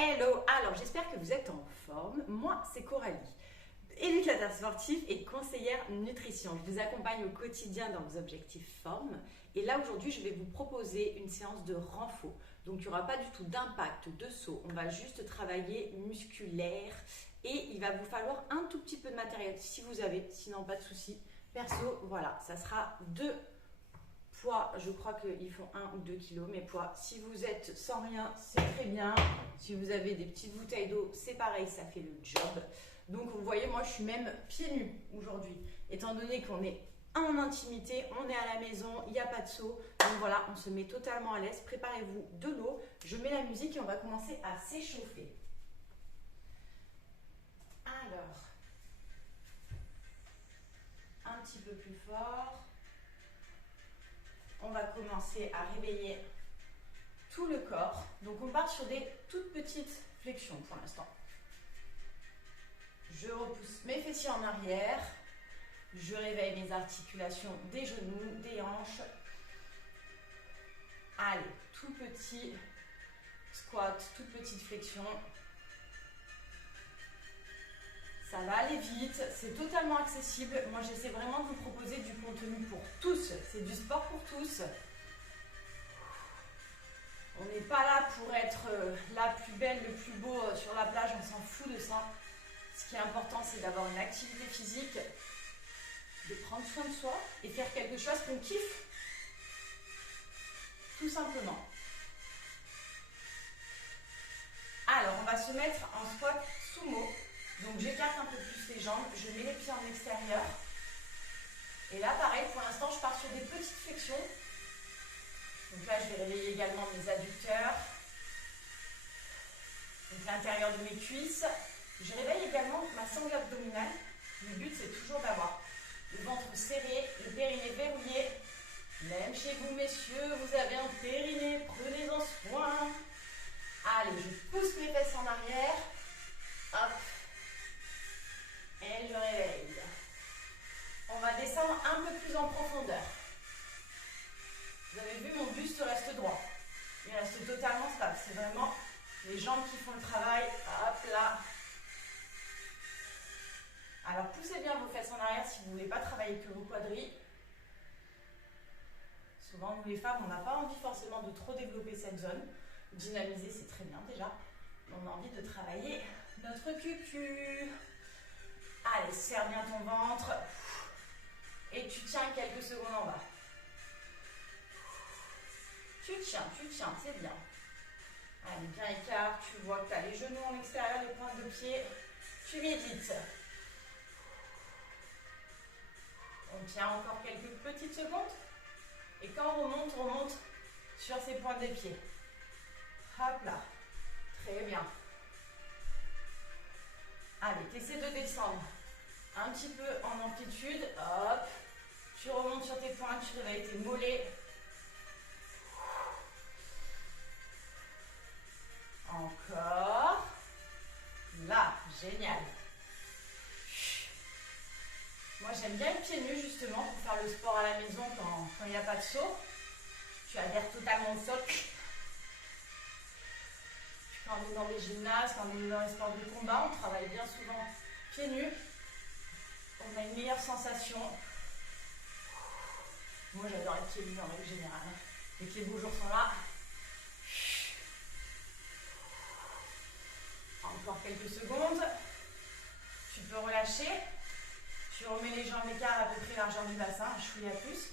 Hello, alors j'espère que vous êtes en forme. Moi, c'est Coralie, éducateur sportif et conseillère nutrition. Je vous accompagne au quotidien dans vos objectifs forme. Et là, aujourd'hui, je vais vous proposer une séance de renfort. Donc, il n'y aura pas du tout d'impact, de saut. On va juste travailler musculaire et il va vous falloir un tout petit peu de matériel si vous avez, sinon pas de souci. Perso, voilà, ça sera 2 poids, je crois qu'ils font 1 ou 2 kilos, mes poids. Si vous êtes sans rien, c'est très bien. Si vous avez des petites bouteilles d'eau, c'est pareil, ça fait le job. Donc vous voyez, moi je suis même pieds nus aujourd'hui. Étant donné qu'on est en intimité, on est à la maison, il n'y a pas de seau. Donc voilà, on se met totalement à l'aise. Préparez-vous de l'eau. Je mets la musique et on va commencer à s'échauffer. Alors, un petit peu plus fort. On va commencer à réveiller tout le corps. Donc on part sur des toutes petites flexions pour l'instant. Je repousse mes fessiers en arrière. Je réveille mes articulations des genoux, des hanches. Allez, tout petit squat, toute petite flexion. Ça va aller vite, c'est totalement accessible. Moi, j'essaie vraiment de vous proposer du contenu pour tous. C'est du sport pour tous. On n'est pas là pour être la plus belle, le plus beau sur la plage. On s'en fout de ça. Ce qui est important, c'est d'avoir une activité physique, de prendre soin de soi et faire quelque chose qu'on kiffe. Tout simplement. Alors, on va se mettre en squat sumo. Donc j'écarte un peu plus les jambes, je mets les pieds en extérieur. Et là pareil, pour l'instant je pars sur des petites flexions. Donc là je vais réveiller également mes adducteurs. Donc l'intérieur de mes cuisses. Je réveille également ma sangle abdominale. Le but c'est toujours d'avoir le ventre serré, le périnée verrouillé. Même chez vous messieurs, vous avez un périnée, prenez-en soin. Allez, je pousse mes fesses en arrière. Hop. Et je réveille. On va descendre un peu plus en profondeur. Vous avez vu, mon buste reste droit. Il reste totalement stable. C'est vraiment les jambes qui font le travail. Hop là. Alors poussez bien vos fesses en arrière si vous ne voulez pas travailler que vos quadris. Souvent, nous les femmes, on n'a pas envie forcément de trop développer cette zone. Dynamiser, c'est très bien déjà. On a envie de travailler notre cucu. Allez, serre bien ton ventre et tu tiens quelques secondes en bas. Tu tiens, c'est bien. Allez, bien écarte, tu vois que tu as les genoux en extérieur, les pointes de pied. Tu médites. On tient encore quelques petites secondes. Et quand on remonte sur ces pointes des pieds. Hop là. Très bien. Allez, tu essaies de descendre un petit peu en amplitude. Hop. Tu remontes sur tes pointes, tu réveilles tes mollets. Encore. Là, génial. Moi, j'aime bien être pieds nus justement pour faire le sport à la maison quand il n'y a pas de saut. Tu adhères totalement au sol. Quand on est dans les gymnases, quand on est dans les sports de combat, on travaille bien souvent pieds nus. On a une meilleure sensation. Moi, j'adore être pieds nus en règle générale. Et que les beaux jours sont là. Encore quelques secondes. Tu peux relâcher. Tu remets les jambes écart à peu près largeur du bassin, un chouïa plus.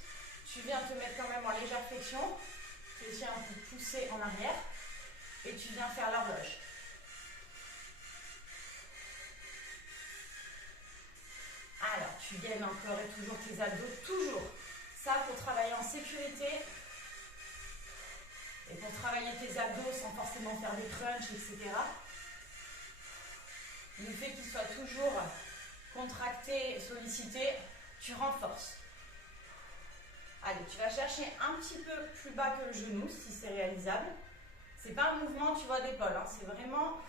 Tu viens te mettre quand même en légère flexion. Tu tiens un peu poussé en arrière. Et tu viens faire l'horloge. Alors, tu gaines encore et toujours tes abdos, toujours. Ça, pour travailler en sécurité. Et pour travailler tes abdos sans forcément faire des crunchs, etc. Le fait qu'ils soient toujours contractés, sollicités, tu renforces. Allez, tu vas chercher un petit peu plus bas que le genou, si c'est réalisable. C'est pas un mouvement, tu vois, d'épaule, hein. C'est vraiment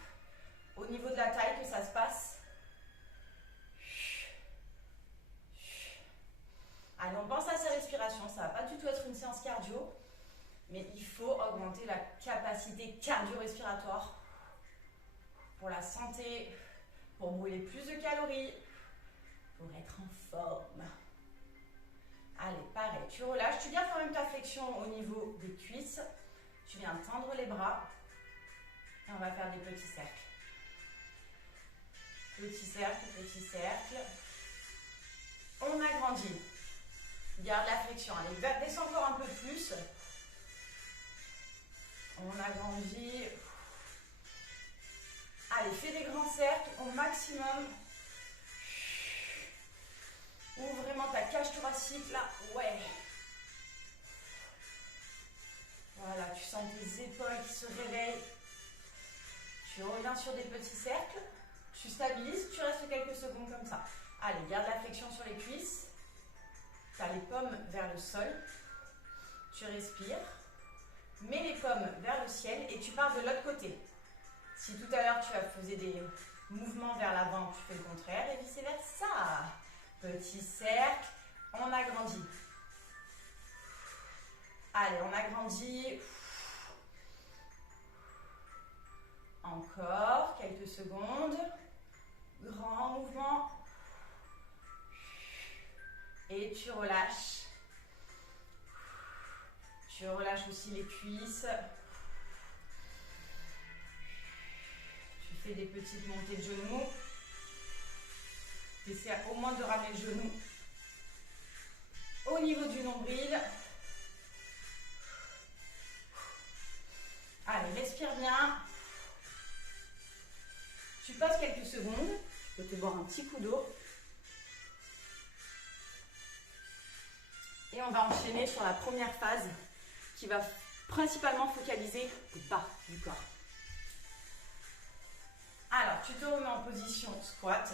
au niveau de la taille que ça se passe. Allez, on pense à sa respiration. Ça va pas du tout être une séance cardio, mais il faut augmenter la capacité cardio-respiratoire. pour la santé, pour brûler plus de calories, pour être en forme. Allez, pareil, tu relâches, tu gardes quand même ta flexion au niveau des cuisses. Tu viens tendre les bras et on va faire des petits cercles. Petit cercle, petit cercle. On agrandit. Garde la flexion. Allez, descends encore un peu plus. On agrandit. Allez, fais des grands cercles au maximum. Ouvre vraiment ta cage thoracique là. Ouais. Voilà, tu sens tes épaules qui se réveillent. Tu reviens sur des petits cercles. Tu stabilises, tu restes quelques secondes comme ça. Allez, garde la flexion sur les cuisses. Tu as les pommes vers le sol. Tu respires. Mets les pommes vers le ciel et tu pars de l'autre côté. Si tout à l'heure tu as fait des mouvements vers l'avant, tu fais le contraire et vice versa. Petit cercle, on agrandit. Allez, on agrandit. Encore quelques secondes. Grand mouvement. Et tu relâches. Tu relâches aussi les cuisses. Tu fais des petites montées de genoux. Essaie au moins de ramener le genou au niveau du nombril. Allez, respire bien. Tu passes quelques secondes. Tu peux te boire un petit coup d'eau. Et on va enchaîner sur la première phase qui va principalement focaliser le bas du corps. Alors, tu te remets en position squat.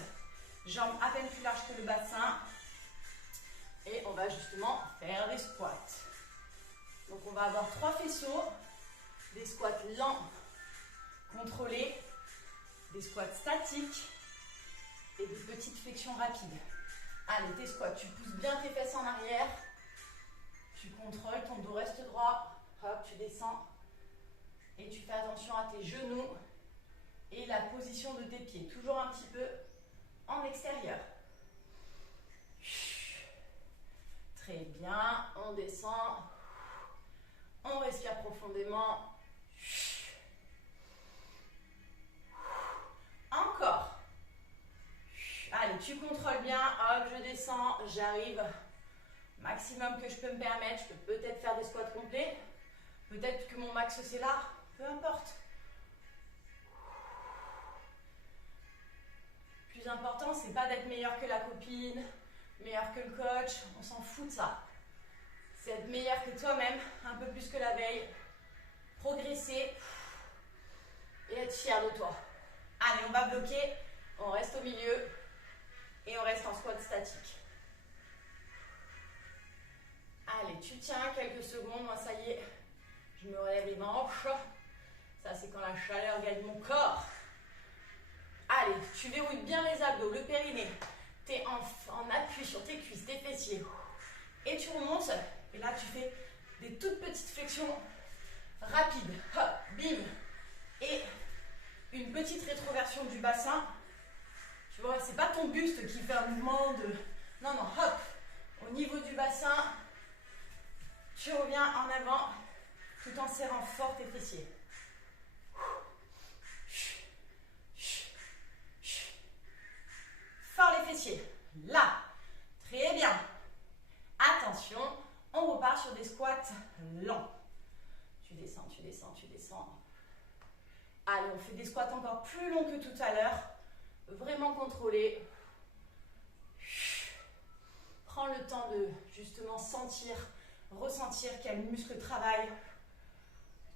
Jambes à peine plus larges que le bassin. Et on va justement faire des squats. Donc, on va avoir 3 faisceaux. Des squats lents, contrôlés. Des squats statiques. Et des petites flexions rapides. Allez, tes squats, tu pousses bien tes fesses en arrière. Tu contrôles, ton dos reste droit. Hop, tu descends. Et tu fais attention à tes genoux et la position de tes pieds. Toujours un petit peu en extérieur. Très bien. On descend. On respire profondément. Encore. Allez, tu contrôles bien. Hop, je descends. J'arrive. Maximum que je peux me permettre. Je peux peut-être faire des squats complets. Peut-être que mon max c'est là. Peu importe. Le plus important, c'est pas d'être meilleur que la copine, meilleur que le coach. On s'en fout de ça. C'est être meilleur que toi-même, un peu plus que la veille. Progresser et être fier de toi. Allez, on va bloquer. On reste au milieu et on reste en squat statique. Allez, tu tiens quelques secondes. Moi, ça y est, je me relève les manches. Ça, c'est quand la chaleur gagne mon corps. Allez, tu verrouilles bien les abdos, le périnée. Tu es en appui sur tes cuisses, tes fessiers. Et tu remontes. Et là, tu fais des toutes petites flexions rapides. Hop, bim. Et une petite rétroversion du bassin. Tu vois, c'est pas ton buste qui fait un mouvement de... Non, non, hop. Au niveau du bassin, tu reviens en avant tout en serrant fort tes fessiers. Fort les fessiers. Là. Très bien. Attention, on repart sur des squats lents. Tu descends, tu descends, tu descends. Allez, on fait des squats encore plus longs que tout à l'heure. Vraiment contrôlés. Prends le temps de justement sentir, ressentir quel muscle travaille.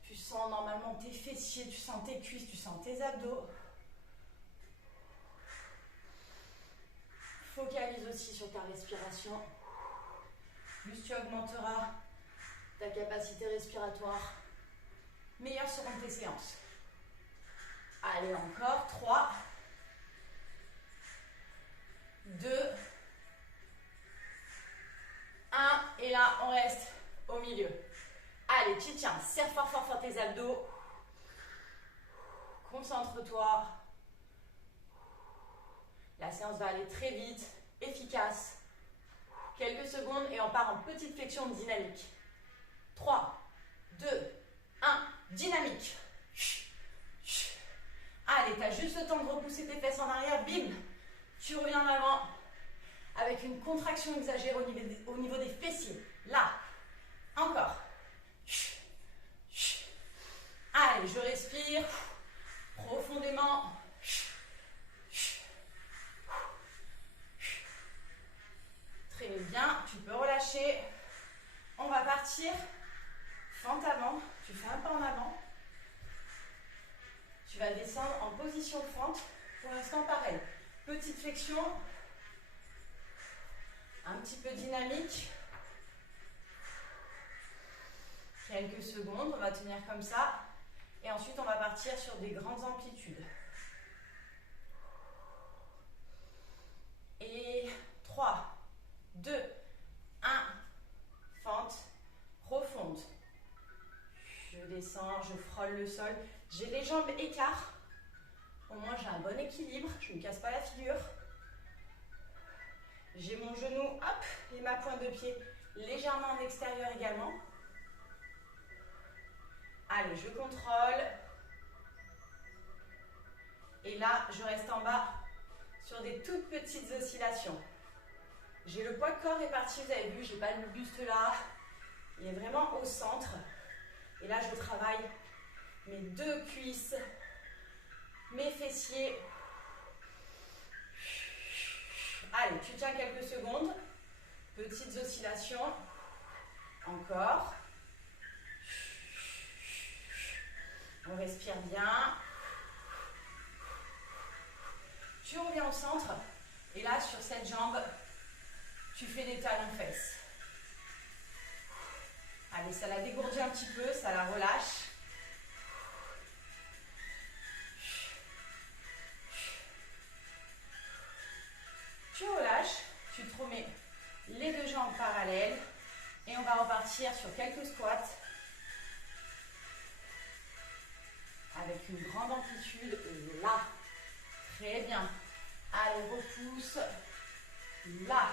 Tu sens normalement tes fessiers, tu sens tes cuisses, tu sens tes abdos. Focalise aussi sur ta respiration. Plus tu augmenteras ta capacité respiratoire, meilleures seront tes séances. Allez, encore. 3, 2, 1. Et là, on reste au milieu. Allez, tu tiens. Serre fort, fort, fort tes abdos. Concentre-toi. La séance va aller très vite, efficace. Quelques secondes et on part en petite flexion dynamique. 3, 2, 1, dynamique. Allez, tu as juste le temps de repousser tes fesses en arrière, bim. Tu reviens en avant avec une contraction exagérée au niveau des fessiers. Là, encore. Allez, je respire profondément. Très bien, tu peux relâcher. On va partir. Fente avant, tu fais un pas en avant. Tu vas descendre en position de fente. Pour l'instant, pareil. Petite flexion. Un petit peu dynamique. Quelques secondes, on va tenir comme ça. Et ensuite, on va partir sur des grandes amplitudes. Et 3, 2, 1. Fente profonde. Je descends, je frôle le sol. J'ai les jambes écart. Au moins, j'ai un bon équilibre. Je ne me casse pas la figure. J'ai mon genou, hop, et ma pointe de pied légèrement en extérieur également. Allez, je contrôle. Et là, je reste en bas sur des toutes petites oscillations. J'ai le poids de corps réparti, vous avez vu, je n'ai pas le buste là. Il est vraiment au centre. Et là, je travaille mes deux cuisses, mes fessiers. Allez, tu tiens quelques secondes. Petites oscillations. Encore. On respire bien. Tu reviens au centre. Et là, sur cette jambe, tu fais des talons-fesses. Allez, ça la dégourdit un petit peu, ça la relâche. Tu relâches, tu te remets les deux jambes parallèles et on va repartir sur quelques squats avec une grande amplitude. Là, très bien. Allez, repousse. Là.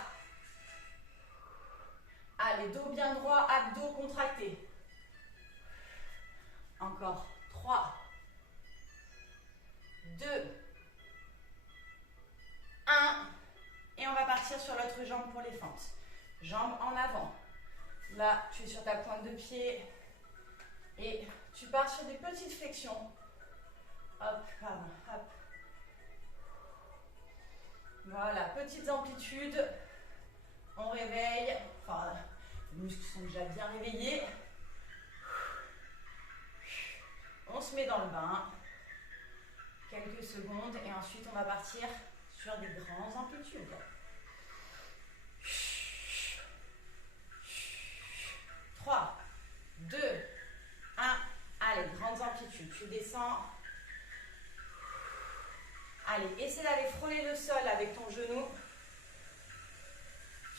Allez, dos bien droit, abdos contractés. Encore 3, 2, 1. Et on va partir sur l'autre jambe pour les fentes. Jambes en avant. Là, tu es sur ta pointe de pied. Et tu pars sur des petites flexions. Hop, pardon, hop. Voilà, petites amplitudes. On réveille. Enfin, les muscles sont déjà bien réveillés. On se met dans le bain. Quelques secondes. Et ensuite, on va partir sur des grandes amplitudes. 3, 2, 1. Allez, grandes amplitudes. Tu descends. Allez, essaie d'aller frôler le sol avec ton genou.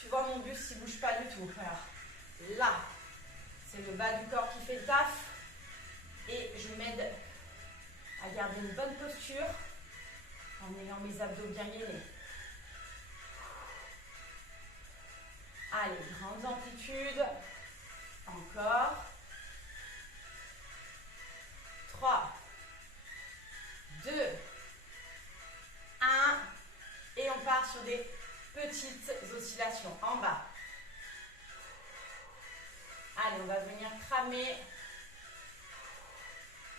Tu vois mon buste, il ne bouge pas du tout. Alors, là, c'est le bas du corps qui fait le taf. Et je m'aide à garder une bonne posture en ayant mes abdos bien gainés. Allez, grandes amplitudes. Encore. 3, 2, 1. Et on part sur des petites oscillations en bas. Allez, on va venir cramer.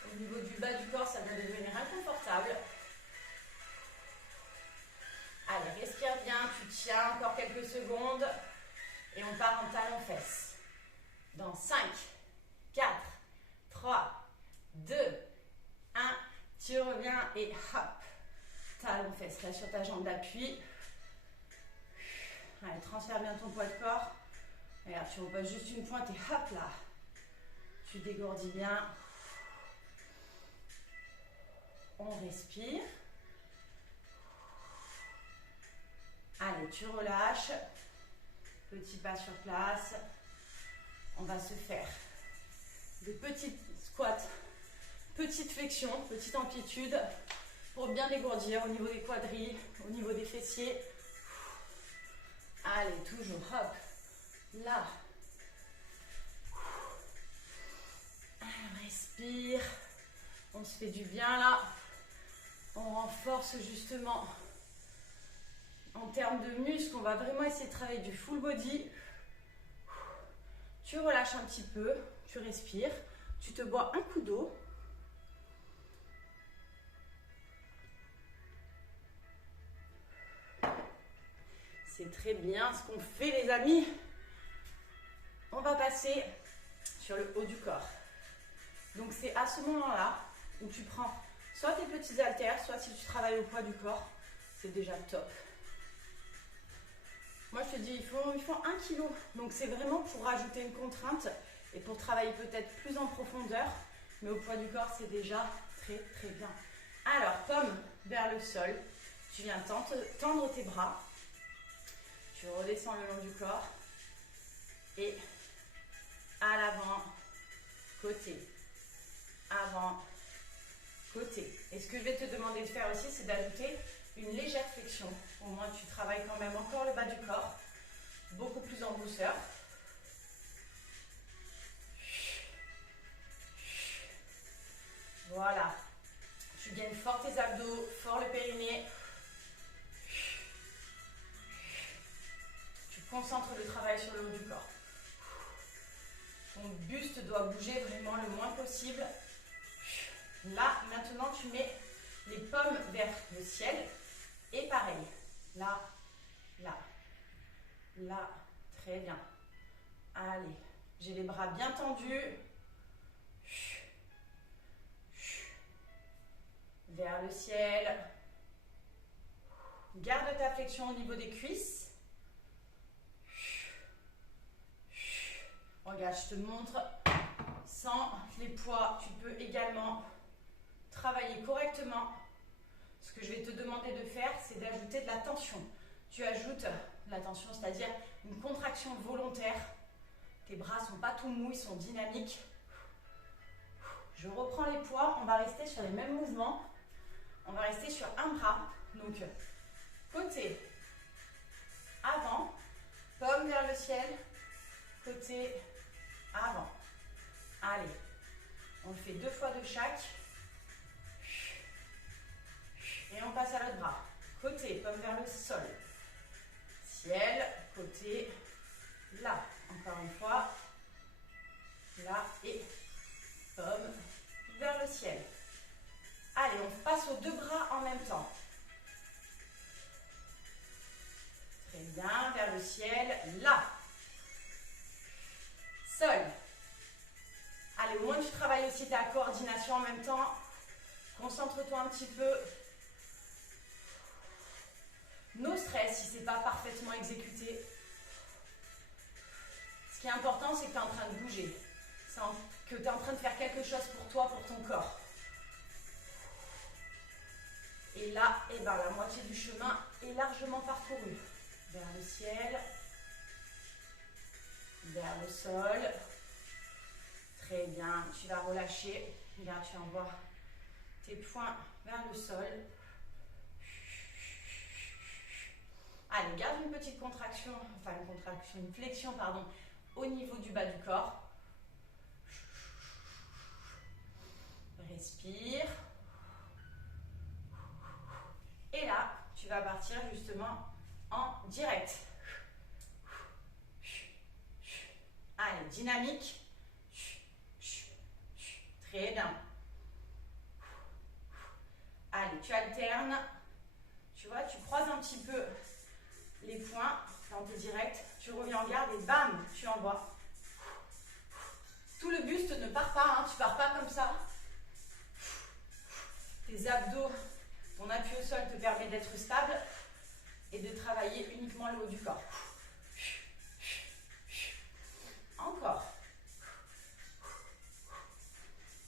Au niveau du bas du corps, ça va devenir inconfortable. Allez, respire bien, tu tiens encore quelques secondes. Et on part en talons-fesses. Dans 5, 4, 3, 2, 1. Tu reviens et hop. Talons-fesses, là sur ta jambe d'appui. Allez, transfère bien ton poids de corps. Regarde, tu reposes juste une pointe et hop là. Tu dégourdis bien. On respire. Allez, tu relâches. Petit pas sur place. On va se faire des petites squats, petite flexion, petite amplitude. pour bien dégourdir au niveau des quadrilles, au niveau des fessiers. Allez, toujours, hop, là. Respire. On se fait du bien là. On renforce justement en termes de muscles. On va vraiment essayer de travailler du full body. Tu relâches un petit peu, tu respires, tu te bois un coup d'eau. C'est très bien ce qu'on fait les amis. On va passer sur le haut du corps. Donc c'est à ce moment-là où tu prends soit tes petits haltères, soit si tu travailles au poids du corps, c'est déjà top. Moi je te dis, il faut 1 kg. Donc c'est vraiment pour rajouter une contrainte et pour travailler peut-être plus en profondeur. Mais au poids du corps, c'est déjà très très bien. Alors, paume vers le sol. Tu viens tendre tes bras. Tu redescends le long du corps. Et à l'avant, côté. Avant, côté. Et ce que je vais te demander de faire aussi, c'est d'ajouter une légère flexion. Au moins, tu travailles quand même encore le bas du corps. Beaucoup plus en douceur. Voilà. Tu gagnes fort tes abdos, fort le périnée. Tu concentres le travail sur le haut du corps. Ton buste doit bouger vraiment le moins possible. Là, maintenant, tu mets les paumes vers le ciel. Et pareil. Là, là, là. Très bien. Allez. J'ai les bras bien tendus. Vers le ciel. Garde ta flexion au niveau des cuisses. Regarde, je te montre. Sans les poids, tu peux également travailler correctement. Ce que je vais te demander de faire, c'est d'ajouter de la tension. Tu ajoutes la tension, c'est-à-dire une contraction volontaire. Tes bras ne sont pas tout mous, ils sont dynamiques. Je reprends les poids, on va rester sur les mêmes mouvements. On va rester sur un bras. Donc, côté, avant, paume vers le ciel, côté, avant. Allez, on le fait 2 fois de chaque. Et on passe à l'autre bras. Côté, paume vers le sol. Ciel, côté, là. Encore une fois. Là et paume vers le ciel. Allez, on passe aux 2 bras en même temps. Très bien, vers le ciel, là. Sol. Allez, au moins tu travailles aussi ta coordination en même temps. Concentre-toi un petit peu. No stress si ce n'est pas parfaitement exécuté. Ce qui est important, c'est que tu es en train de bouger. Que tu es en train de faire quelque chose pour toi, pour ton corps. Et là, eh ben, la moitié du chemin est largement parcouru. Vers le ciel, vers le sol. Très bien, tu vas relâcher. Regarde, tu envoies tes poings vers le sol. Allez, garde une petite contraction, une flexion, pardon, au niveau du bas du corps. Respire. Et là, tu vas partir justement en direct. Allez, dynamique. Très bien. Allez, tu alternes. Tu vois, tu croises un petit peu les poings quand tu es direct. Tu reviens en garde et bam, tu envoies. Tout le buste ne part pas, hein, tu pars pas comme ça. Tes abdos, ton appui au sol te permet d'être stable et de travailler uniquement le haut du corps. Encore.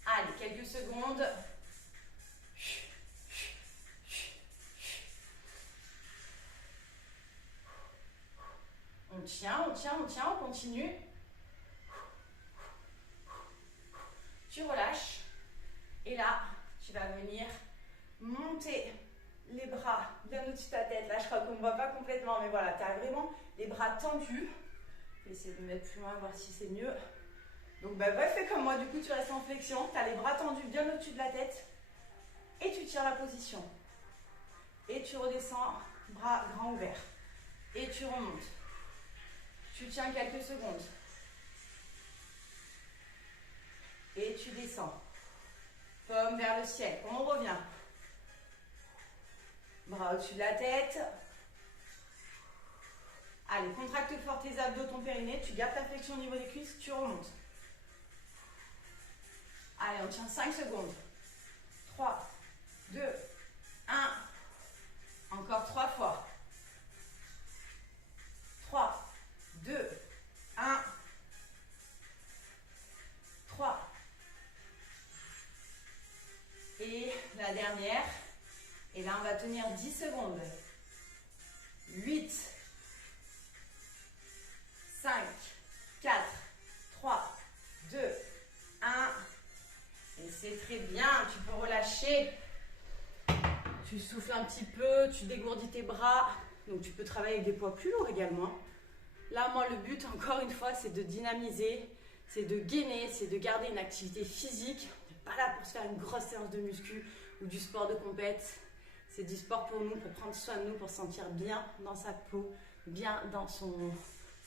Allez, quelques secondes. On tient, on tient, on tient, on continue. Tu relâches. Et là, tu vas venir monter les bras bien au-dessus de ta tête. Là, je crois qu'on ne voit pas complètement, mais voilà, tu as vraiment les bras tendus. Je vais essayer de me mettre plus loin, voir si c'est mieux. Donc, bah, fais comme moi, du coup, tu restes en flexion. Tu as les bras tendus bien au-dessus de la tête. Et tu tires la position. Et tu redescends, bras grands ouverts. Et tu remontes. Tu tiens quelques secondes. Et tu descends. Paume vers le ciel. On revient. Bras au-dessus de la tête. Allez, contracte fort tes abdos, ton périnée. Tu gardes ta flexion au niveau des cuisses. Tu remontes. Allez, on tient 5 secondes. 3, 2, 1. Encore 3 fois. 3, 2, 1. 3. Et la dernière. Et là, on va tenir 10 secondes. 8, 5, 4, 3, 2, 1. Et c'est très bien. Tu peux relâcher. Tu souffles un petit peu, tu dégourdis tes bras. Donc, tu peux travailler avec des poids plus lourds également. Là, moi, le but, encore une fois, c'est de dynamiser, c'est de gainer, c'est de garder une activité physique. On n'est pas là pour se faire une grosse séance de muscu ou du sport de compète. C'est du sport pour nous, pour prendre soin de nous, pour se sentir bien dans sa peau, bien dans son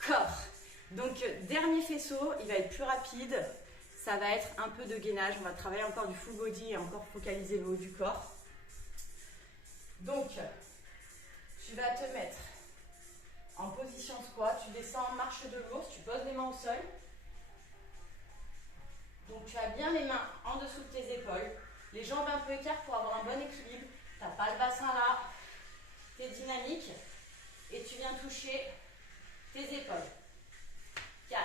corps. Donc, dernier faisceau, il va être plus rapide. Ça va être un peu de gainage. On va travailler encore du full body et encore focaliser le haut du corps. Donc, tu vas te mettre en position squat. Tu descends en marche de l'ours. Tu poses les mains au sol. Donc, tu as bien les mains en dessous de tes épaules. Les jambes un peu écartes pour avoir un bon équilibre. Tu n'as pas le bassin là. Tu es dynamique. Et tu viens toucher tes épaules. 4,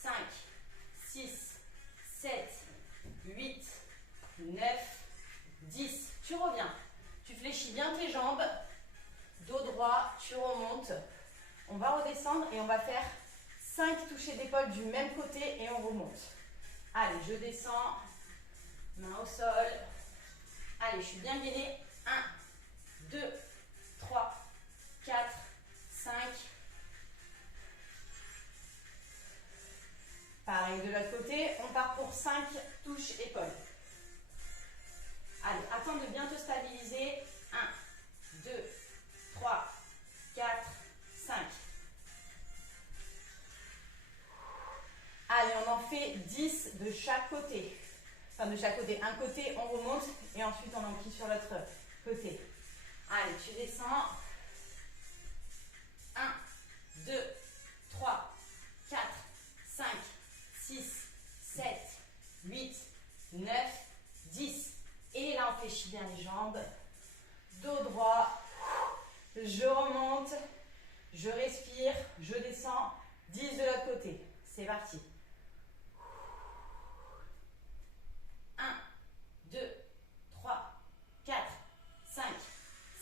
5, 6, 7, 8, 9, 10. Tu reviens. Tu fléchis bien tes jambes. Dos droit, tu remontes. On va redescendre et on va faire 5 touchés d'épaule du même côté et on remonte. Allez, je descends. Main au sol. Allez, je suis bien gainée. 1, 2, 3, 4, 5. Pareil de l'autre côté, on part pour 5 touches épaules. Allez, attends de bien te stabiliser. 1, 2, 3, 4, 5. Allez, on en fait 10 de chaque côté. Enfin, de chaque côté. Un côté, on remonte et ensuite on enquille sur l'autre côté. Allez, tu descends. 1, 2, 3, 4, 5, 6, 7, 8, 9, 10. Et là, on fléchit bien les jambes. Dos droit. Je remonte. Je respire. Je descends. 10 de l'autre côté. C'est parti. 1, 2, 3, 4, 5,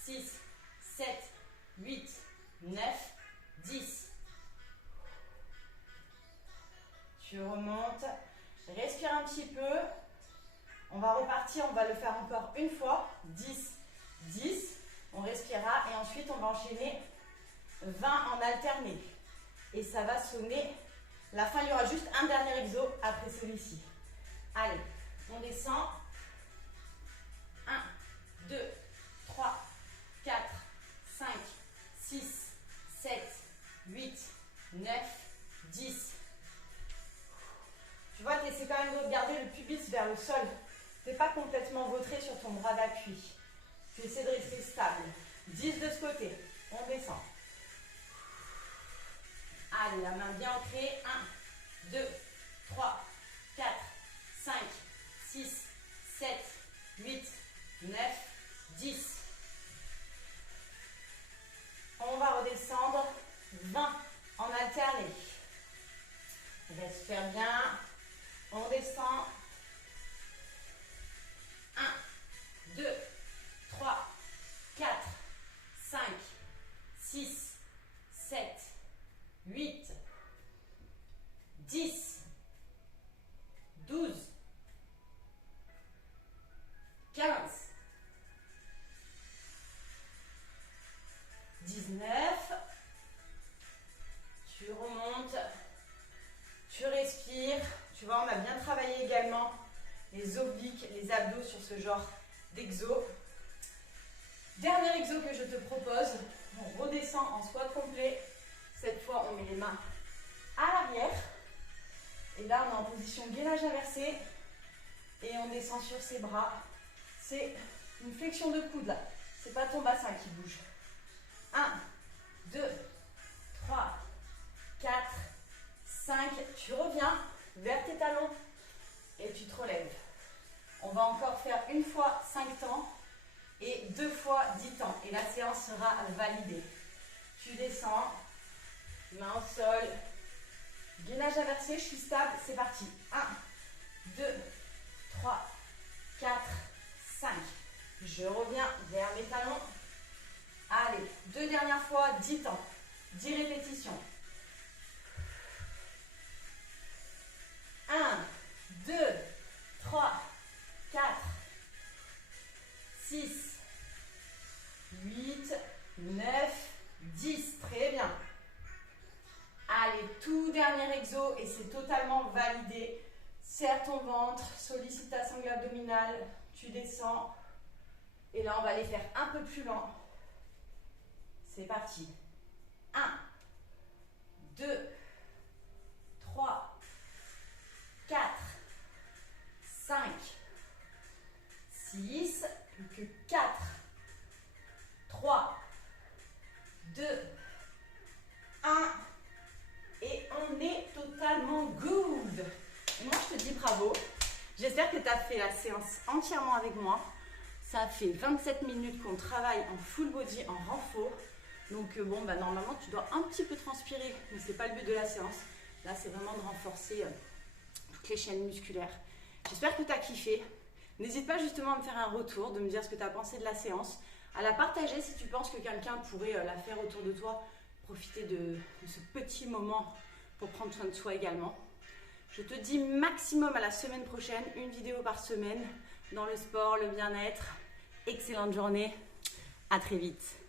6, 7, 8, 9, 10. Tu remontes. Respire un petit peu. On va repartir, on va le faire encore une fois. 10, 10. On respirera et ensuite on va enchaîner 20 en alterné. Et ça va sonner. La fin, il y aura juste un dernier exo après celui-ci. Allez, on descend. 1, 2, 3, 4, 5, 6, 7, 8, 9, 10. Tu vois, tu essaies quand même de garder le pubis vers le sol. Tu n'es pas complètement vautré sur ton bras d'appui. Tu essaies de rester stable. 10 de ce côté. On descend. Allez, la main bien ancrée. 1, 2, 3, 4, 5, 6, 7, 8, 9, 10. On va redescendre. 20 en alterné. Respire bien. On descend. 1, 2, 3, 4, 5, 6, 7, 8, 10, 12, 15, genre d'exo. Dernier exo que je te propose, on redescend en squat complet. Cette fois, on met les mains à l'arrière. Et là, on est en position gainage inversé. Et on descend sur ses bras. C'est une flexion de coude là. C'est pas ton bassin qui bouge. 1, 2, 3, 4, 5. Tu reviens vers tes talons et tu te relèves. On va encore faire une fois 5 temps et 2 fois 10 temps. Et la séance sera validée. Tu descends, main au sol, gainage inversé, je suis stable, c'est parti. 1, 2, 3, 4, 5. Je reviens vers mes talons. Allez, 2 dernières fois, 10 temps, 10 répétitions. 1, 2, 3, 4, 6, 8, 9, 10. Très bien. Allez, tout dernier exo et c'est totalement validé. Serre ton ventre, sollicite ta sangle abdominale, tu descends. Et là, on va les faire un peu plus lent. C'est parti. 1, 2, 3, 4, 5, 6, plus que 4, 3, 2, 1. Et on est totalement good. Et moi, je te dis bravo. J'espère que tu as fait la séance entièrement avec moi. Ça fait 27 minutes qu'on travaille en full body, en renfort. Donc bon, normalement, tu dois un petit peu transpirer, mais ce n'est pas le but de la séance. Là, c'est vraiment de renforcer toutes les chaînes musculaires. J'espère que tu as kiffé. N'hésite pas justement à me faire un retour, de me dire ce que tu as pensé de la séance, à la partager si tu penses que quelqu'un pourrait la faire autour de toi. Profiter de ce petit moment pour prendre soin de soi également. Je te dis maximum à la semaine prochaine, une vidéo par semaine dans le sport, le bien-être. Excellente journée, à très vite.